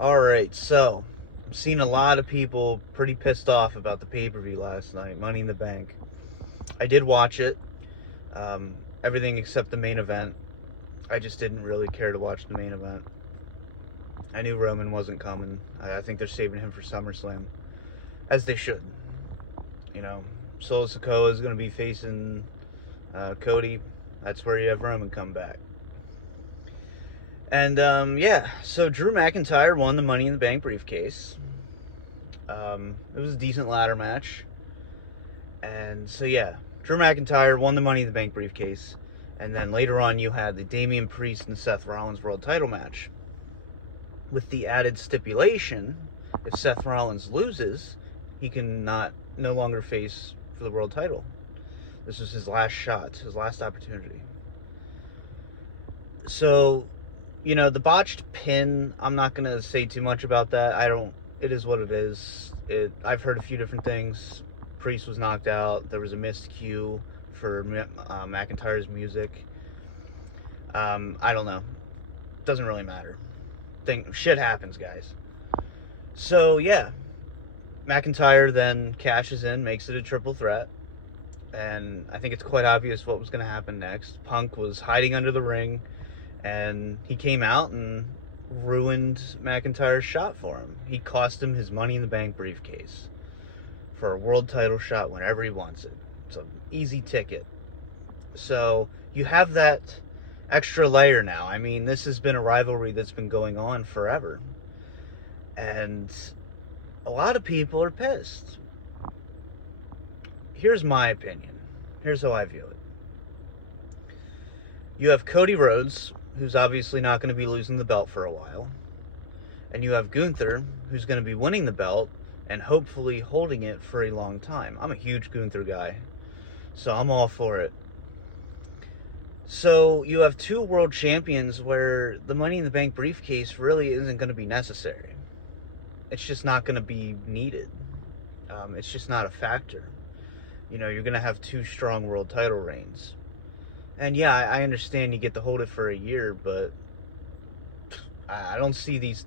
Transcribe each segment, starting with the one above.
Alright, so I'm seeing a lot of people pretty pissed off about the pay-per-view last night, Money in the Bank. I did watch it, everything except the main event. I just didn't really care to watch the main event. I knew Roman wasn't coming. I think they're saving him for SummerSlam, as they should. You know, Solo Sikoa is going to be facing Cody. That's where you have Roman come back. And, so Drew McIntyre won the Money in the Bank briefcase. It was a decent ladder match. And so, Drew McIntyre won the Money in the Bank briefcase. And then later on, you had the Damian Priest and Seth Rollins world title match. With the added stipulation, if Seth Rollins loses, he can no longer face for the world title. This was his last shot, his last opportunity. So, the botched pin, I'm not going to say too much about that. It is what it is. I've heard a few different things. Priest was knocked out. There was a missed cue for McIntyre's music. I don't know. Doesn't really matter. Shit happens, guys. So, McIntyre then cashes in, makes it a triple threat. And I think it's quite obvious what was going to happen next. Punk was hiding under the ring, and he came out and ruined McIntyre's shot for him. He cost him his Money in the Bank briefcase for a world title shot whenever he wants it. It's an easy ticket. So you have that extra layer now. I mean, this has been a rivalry that's been going on forever. And a lot of people are pissed. Here's my opinion. Here's how I view it. You have Cody Rhodes, who's obviously not going to be losing the belt for a while. And you have Gunther, who's going to be winning the belt and hopefully holding it for a long time. I'm a huge Gunther guy, so I'm all for it. So you have two world champions where the Money in the Bank briefcase really isn't going to be necessary. It's just not going to be needed. It's just not a factor. You're going to have two strong world title reigns. And I understand you get to hold it for a year, but I don't see these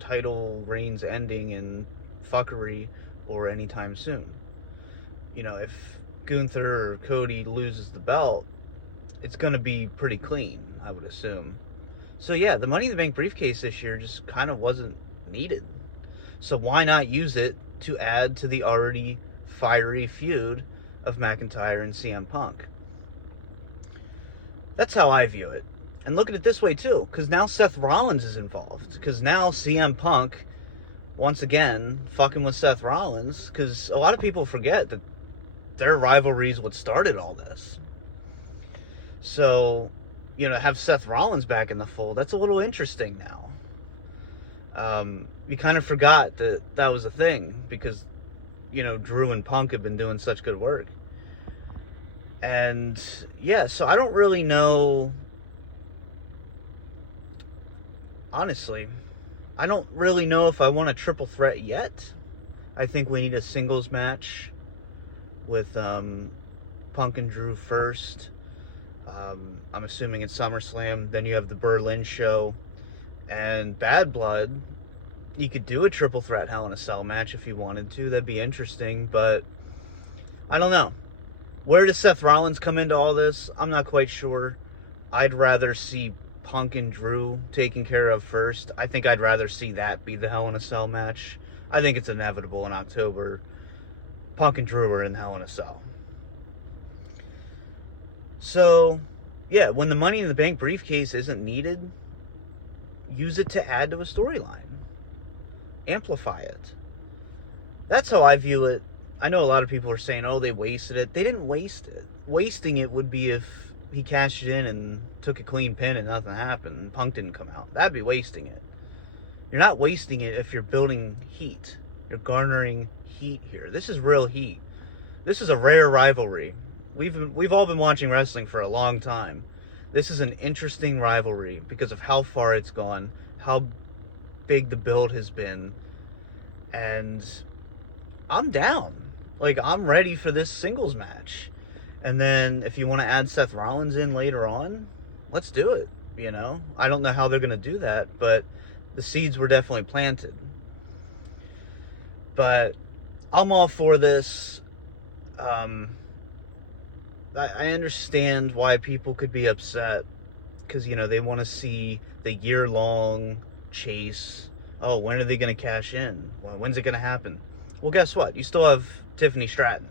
title reigns ending in fuckery or anytime soon. If Gunther or Cody loses the belt, it's going to be pretty clean, I would assume. So the Money in the Bank briefcase this year just kind of wasn't needed. So why not use it to add to the already fiery feud of McIntyre and CM Punk? That's how I view it. And look at it this way too, because now Seth Rollins is involved. Because now CM Punk, once again, fucking with Seth Rollins. Because a lot of people forget that their rivalry is what started all this. So, have Seth Rollins back in the fold, that's a little interesting now. You kind of forgot that was a thing, because Drew and Punk have been doing such good work. And so I don't really know. Honestly, I don't really know if I want a triple threat yet. I think we need a singles match with Punk and Drew first. I'm assuming it's SummerSlam. Then you have the Berlin show and Bad Blood. You could do a triple threat Hell in a Cell match if you wanted to. That'd be interesting, but I don't know. Where does Seth Rollins come into all this? I'm not quite sure. I'd rather see Punk and Drew taken care of first. I think I'd rather see that be the Hell in a Cell match. I think it's inevitable in October. Punk and Drew are in Hell in a Cell. So, when the Money in the Bank briefcase isn't needed, use it to add to a storyline. Amplify it. That's how I view it. I know a lot of people are saying, they wasted it. They didn't waste it. Wasting it would be if he cashed it in and took a clean pin and nothing happened and Punk didn't come out. That'd be wasting it. You're not wasting it if you're building heat. You're garnering heat here. This is real heat. This is a rare rivalry. We've all been watching wrestling for a long time. This is an interesting rivalry because of how far it's gone, how big the build has been, and I'm down. I'm ready for this singles match. And then if you want to add Seth Rollins in later on, let's do it. I don't know how they're going to do that, but the seeds were definitely planted. But I'm all for this. I understand why people could be upset because, they want to see the year-long chase. Oh, when are they going to cash in? When's it going to happen? Well, guess what? You still have Tiffany Stratton.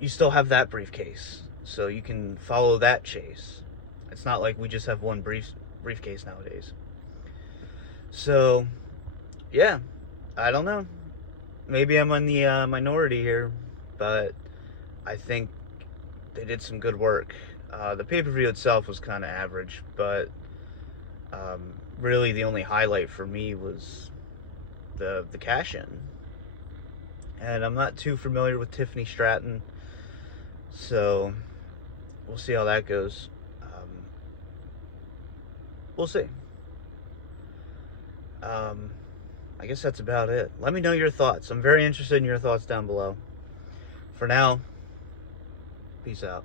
You still have that briefcase, so you can follow that chase. It's not like we just have one briefcase nowadays. So, yeah, I don't know. Maybe I'm on the minority here, but I think they did some good work. The pay-per-view itself was kind of average, but really the only highlight for me was the cash-in. And I'm not too familiar with Tiffany Stratton, so we'll see how that goes. We'll see. I guess that's about it. Let me know your thoughts. I'm very interested in your thoughts down below. For now, peace out.